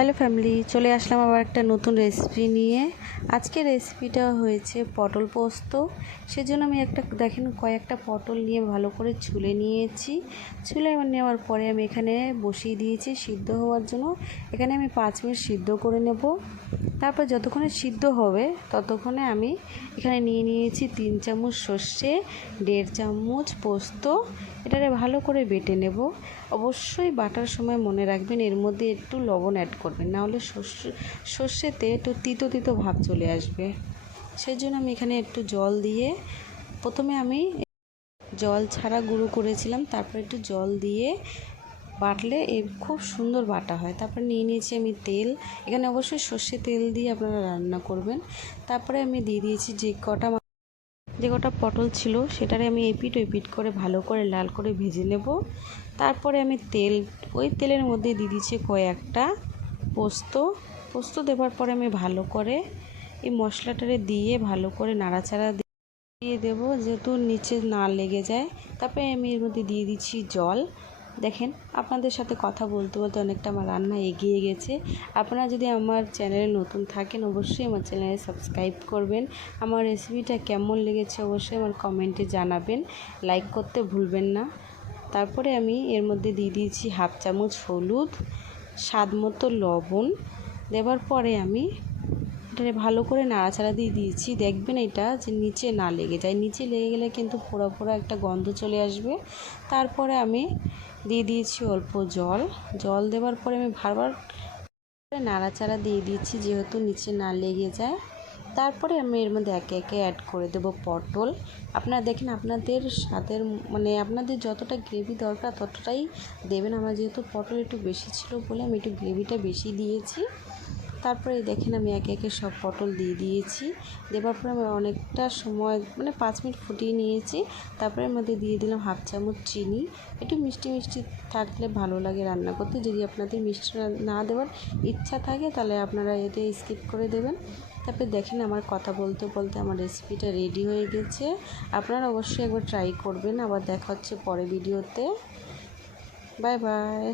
Hello family, চলে আসলাম আবার একটা নতুন রেসিপি নিয়ে। আজকের রেসিপিটা হয়েছে পটল পোস্ত। সেজন্য আমি কয়েকটা পটল নিয়ে ভালো করে ছুলে নিয়েছি। ছুলে নেওয়ার পরে আমি এখানে বসিয়ে দিয়েছি সিদ্ধ হওয়ার জন্য। এখানে আমি 5 মিনিট সিদ্ধ করে নেব। তারপর যতক্ষণে সিদ্ধ হবে ততক্ষণে আমি এখানে নিয়ে নিয়েছি 3 চামচ সর্ষে, 1.5 চামচ পোস্ত। এটারে ভালো করে বেটে নেব। অবশ্যই বাটার সময় মনে রাখবেন এর মধ্যে একটু লবণ অ্যাড করবেন, নাহলে সর্ষেতে একটু তিতো তিতো ভাব চলে আসবে। সেই জন্য আমি এখানে একটু জল দিয়ে, প্রথমে আমি জল ছাড়া গুঁড়ো করেছিলাম, তারপর একটু জল দিয়ে বাটলে খুব সুন্দর বাটা হয়। তারপর নিয়ে নিয়েছি আমি তেল। এখানে অবশ্যই সর্ষে তেল দিয়ে আপনারা রান্না করবেন। তারপরে আমি দিয়ে দিয়েছি যে কটা পটল ছিল সেটারে আমি এপিট ওপিট করে ভালো করে লাল করে ভেজে নেব। তারপরে আমি ওই তেলের মধ্যে দিয়ে দিচ্ছি কয়েকটা পোস্ত দেওয়ার পরে আমি ভালো করে এই মশলাটারে দিয়ে ভালো করে নাড়াচাড়া দিয়ে দেবো, যেহেতু নিচে না লেগে যায়। তারপরে আমি এর মধ্যে দিয়ে দিচ্ছি জল। দেখেন, আপনাদের সাথে কথা বলতে বলতে অনেকটা আমার রান্না এগিয়ে গেছে। আপনারা যদি আমার চ্যানেলে নতুন থাকেন অবশ্যই আমার চ্যানেলে সাবস্ক্রাইব করবেন। আমার রেসিপিটা কেমন লেগেছে অবশ্যই আমার কমেন্টে জানাবেন, লাইক করতে ভুলবেন না। তারপরে আমি এর মধ্যে দিয়ে দিয়েছি 1/2 চামচ হলুদ, স্বাদ মতো লবণ। দেওয়ার পরে আমি এটা ভালো করে নাড়াচাড়া দিয়ে দিয়েছি। দেখবেন এটা যে নিচে না লেগে যায়, নিচে লেগে গেলে কিন্তু পোড়া পোড়া একটা গন্ধ চলে আসবে। তারপরে আমি দিয়ে দিয়েছি অল্প জল দেওয়ার পরে আমি বারবার নাড়াচাড়া দিয়ে দিয়েছি যেহেতু নিচে না লেগে যায়। তারপরে আমি এর মধ্যে একে একে অ্যাড করে দেব পটল। আপনারা দেখেন আপনাদের স্বাদের আপনাদের যতটা গ্রেভি দরকার ততটাই দেবেন। আমার যেহেতু পটল একটু বেশি ছিল বলে আমি একটু গ্রেভিটা বেশি দিয়েছি। তারপরে দেখেন আমি একে একে সব পটল দিয়ে দিয়েছি। দেওয়ার পরে আমি অনেকটা সময় 5 মিনিট ফুটিয়ে নিয়েছি। তারপরে এর মধ্যে দিয়ে দিলাম 1/2 চামচ চিনি। একটু মিষ্টি মিষ্টি থাকলে ভালো লাগে রান্না করতে। যদি আপনাদের মিষ্টি না দেওয়ার ইচ্ছা থাকে তাহলে আপনারা এটা স্কিপ করে দেবেন। তারপরে দেখেন আমার কথা বলতে বলতে আমার রেসিপিটা রেডি হয়ে গেছে। আপনারা অবশ্যই একবার ট্রাই করবেন। আবার দেখা হচ্ছে পরে ভিডিওতে। Bye bye.